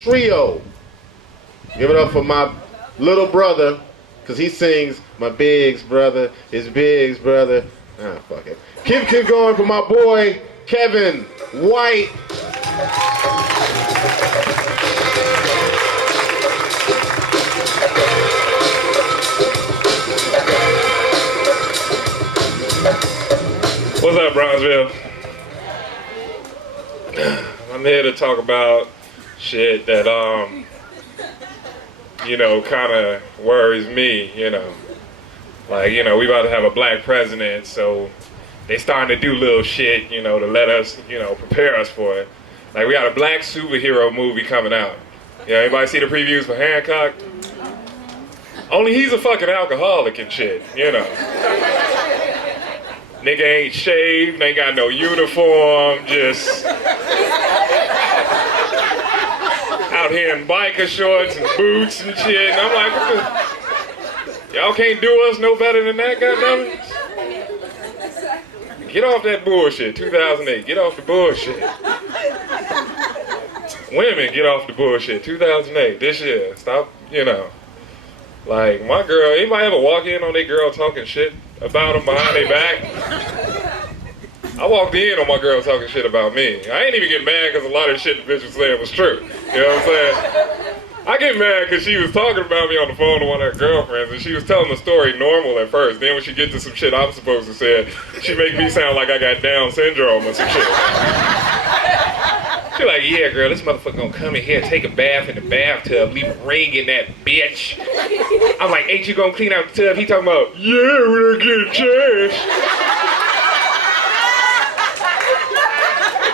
Trio. Give it up for my little brother, because he sings my Big's brother, his Big's brother. Ah, fuck it. Keep going for my boy, Kevin White. What's up, Bronzeville? I'm here to talk about shit that, kind of worries me, Like, we about to have a black president, so they starting to do little shit, to let us, prepare us for it. Like, we got a black superhero movie coming out. Anybody see the previews for Hancock? Only he's a fucking alcoholic and shit, Nigga ain't shaved, ain't got no uniform, just out here in biker shorts and boots and shit. And I'm like, y'all can't do us no better than that, goddammit? Get off that bullshit, 2008, get off the bullshit. Women, get off the bullshit, 2008, this year, stop, Like, my girl, anybody ever walk in on their girl talking shit about them behind their back? I walked in on my girl talking shit about me. I ain't even get mad because a lot of the shit the bitch was saying was true. You know what I'm saying? I get mad because she was talking about me on the phone to one of her girlfriends, and she was telling the story normal at first. Then when she gets to some shit I'm supposed to say, she make me sound like I got Down syndrome or some shit. She like, yeah, girl, this motherfucker gonna come in here, take a bath in the bathtub, leave a ring in that bitch. I'm like, ain't you gonna clean out the tub? He talking about, yeah, when I get a chance.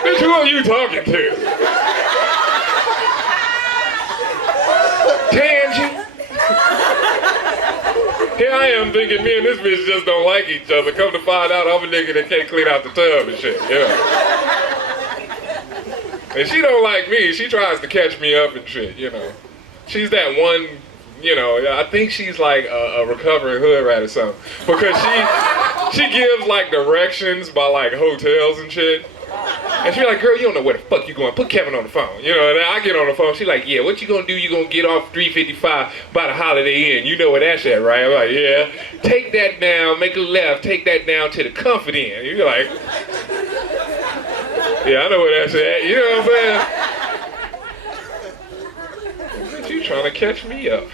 Bitch, who are you talking to? Tangy? Here I am thinking me and this bitch just don't like each other. Come to find out, I'm a nigga that can't clean out the tub and shit, And she don't like me. She tries to catch me up and shit, She's that one, I think she's like a recovering hood rat or something. Because she gives like directions by like hotels and shit. And she like, girl, you don't know where the fuck you going. Put Kevin on the phone. And I get on the phone. She like, yeah, what you gonna do? You gonna get off 355 by the Holiday Inn. You know where that's at, right? I'm like, yeah. Take that down, make a left, take that down to the Comfort Inn. You're like, yeah, I know where that's at. You know what I'm saying? You trying to catch me up.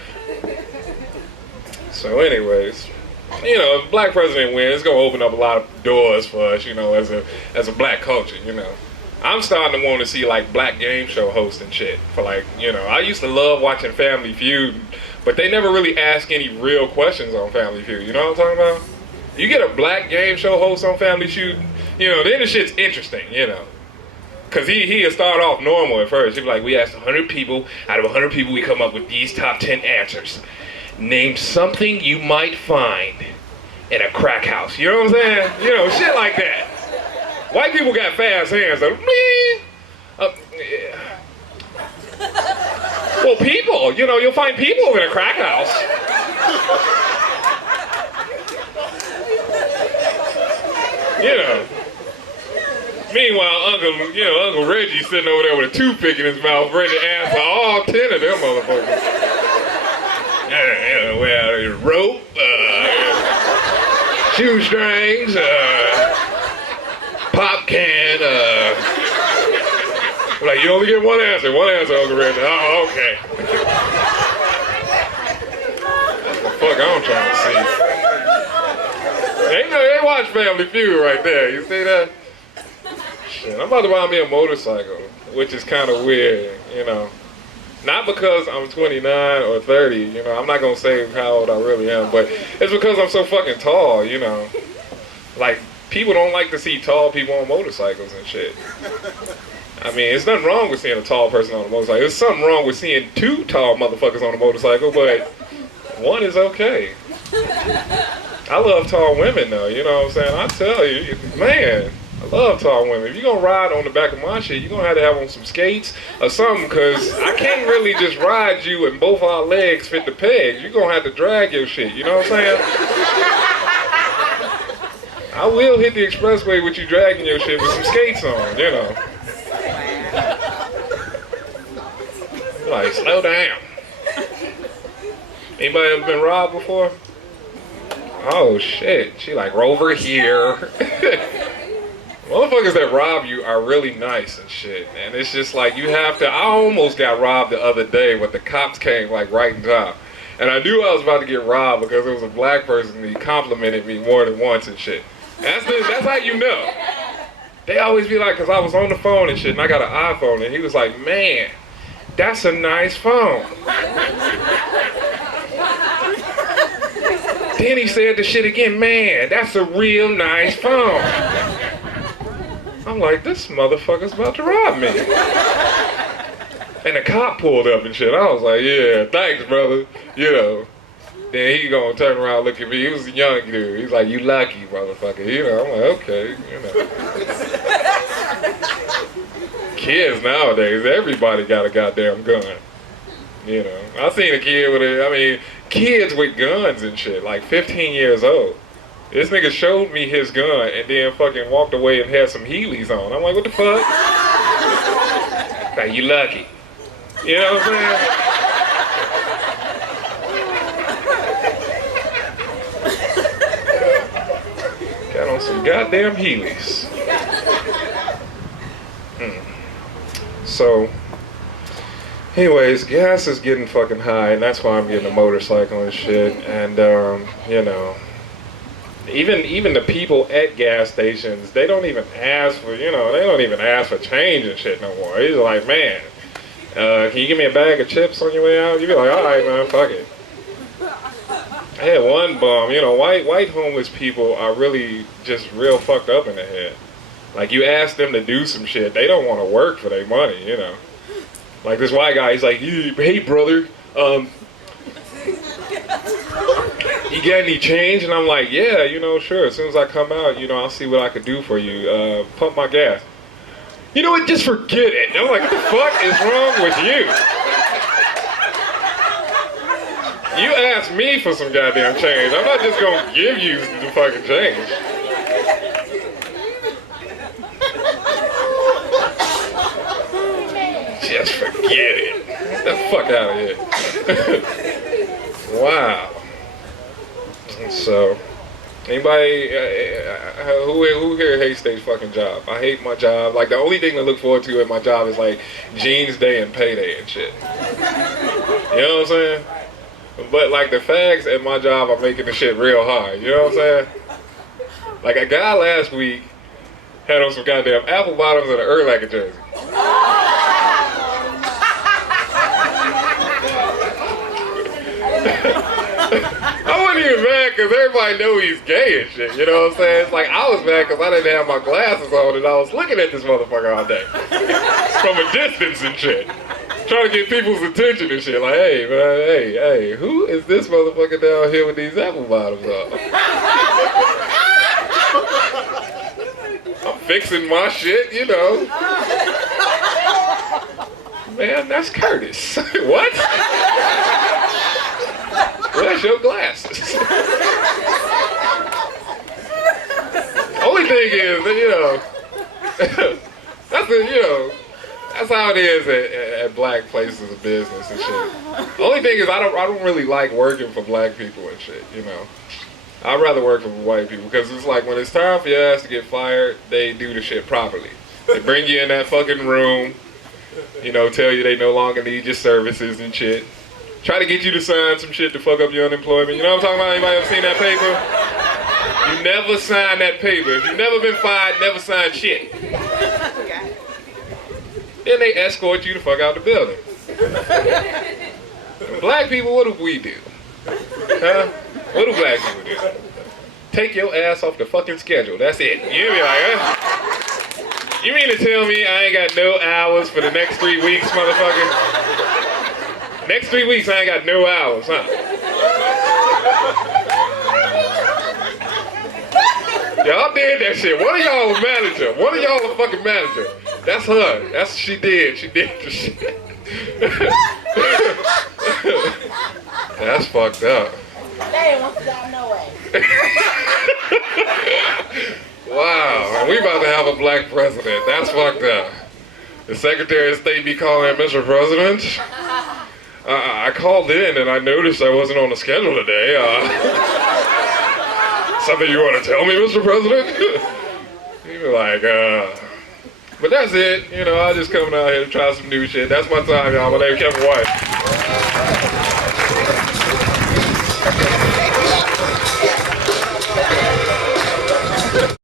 So anyways, if black president wins, it's gonna open up a lot of doors for us, as a black culture, I'm starting to want to see like black game show hosts and shit for like, I used to love watching Family Feud, but they never really ask any real questions on Family Feud, you know what I'm talking about? You get a black game show host on Family Feud, then the shit's interesting, Cause he'll start off normal at first. He'll be like, we asked 100 people, out of 100 people we come up with these top 10 answers. Name something you might find in a crack house. You know what I'm saying? Shit like that. White people got fast hands though. Yeah. Well, people, you'll find people in a crack house. Meanwhile, Uncle Reggie sitting over there with a toothpick in his mouth, ready to answer all 10 of them motherfuckers. Well, rope, shoestrings, pop can, like, you only get one answer, Uncle Reggie. Oh, okay. That's the fuck I'm trying to see. They watch Family Feud right there, you see that? Shit, I'm about to buy me a motorcycle, which is kind of weird, Not because I'm 29 or 30, I'm not gonna say how old I really am, but it's because I'm so fucking tall, Like, people don't like to see tall people on motorcycles and shit. I mean, there's nothing wrong with seeing a tall person on a motorcycle. There's something wrong with seeing two tall motherfuckers on a motorcycle, but one is okay. I love tall women though, you know what I'm saying? I tell you, man. I love tall women. If you're gonna ride on the back of my shit, you're gonna have to have on some skates or something, cause I can't really just ride you and both our legs fit the pegs. You're gonna have to drag your shit, you know what I'm saying? I will hit the expressway with you dragging your shit with some skates on, Like, slow down. Anybody ever been robbed before? Oh shit. She like, over here. Motherfuckers that rob you are really nice and shit. And it's just like, you have to, I almost got robbed the other day when the cops came like right in time. And I knew I was about to get robbed because it was a black person and he complimented me more than once and shit. That's how you know. They always be like, because I was on the phone and shit, and I got an iPhone, and he was like, man, that's a nice phone. Then he said the shit again, man, that's a real nice phone. I'm like, this motherfucker's about to rob me. And the cop pulled up and shit. I was like, yeah, thanks, brother. You know. Then he gonna turn around, look at me. He was a young dude. He's like, you lucky, motherfucker. You know, I'm like, okay, you know. Kids nowadays, everybody got a goddamn gun. You know, I seen a kid with kids with guns and shit, like 15 years old. This nigga showed me his gun and then fucking walked away and had some Heelys on. I'm like, what the fuck? Like, you lucky. You know what I'm saying? Got on some goddamn Heelys. So, anyways, gas is getting fucking high, and that's why I'm getting a motorcycle and shit. And you know, even the people at gas stations, they don't even ask for, they don't even ask for change and shit no more. He's like, man, can you give me a bag of chips on your way out? You be like, all right, man, fuck it. I had one bum, white homeless people are really just real fucked up in the head. Like, you ask them to do some shit, they don't want to work for their money, Like this white guy, he's like, hey brother, you got any change? And I'm like, yeah, sure. As soon as I come out, I'll see what I could do for you. Pump my gas. You know what? Just forget it. I'm like, what the fuck is wrong with you? You asked me for some goddamn change. I'm not just gonna give you the fucking change. Just forget it. Get the fuck out of here. Wow. So, anybody who here hates their fucking job? I hate my job. Like, the only thing to look forward to at my job is like jeans day and payday and shit. You know what I'm saying? But like the fags at my job are making the shit real hard. You know what I'm saying? Like a guy last week had on some goddamn apple bottoms and an Urlacher jersey. I wasn't even mad because everybody knew he's gay and shit, you know what I'm saying? It's like, I was mad because I didn't have my glasses on and I was looking at this motherfucker all day. From a distance and shit. Trying to get people's attention and shit. Like, hey, man, hey, who is this motherfucker down here with these apple bottoms on? I'm fixing my shit, Man, that's Curtis. What? Where's your glasses? Only thing is, that's how it is at black places of business and shit. The only thing is, I don't really like working for black people and shit, I'd rather work for white people because it's like when it's time for your ass to get fired, they do the shit properly. They bring you in that fucking room, tell you they no longer need your services and shit. Try to get you to sign some shit to fuck up your unemployment. You know what I'm talking about? Anybody ever seen that paper? You never sign that paper. If you've never been fired, never sign shit. Then they escort you the fuck out the building. Black people, what do we do? Huh? What do black people do? Take your ass off the fucking schedule. That's it. You be like, huh? You mean to tell me I ain't got no hours for the next 3 weeks, motherfucker? Next 3 weeks, I ain't got no hours, huh? Y'all did that shit. One of y'all a manager. One of y'all a fucking manager. That's her. That's what she did. She did the shit. That's fucked up. They want to go no way. Wow. And we about to have a black president. That's fucked up. The Secretary of State be calling him Mr. President. I called in and I noticed I wasn't on the schedule today. Something you want to tell me, Mr. President? He was like, but that's it. You know, I just coming out here to try some new shit. That's my time, y'all. My name's Kevin White.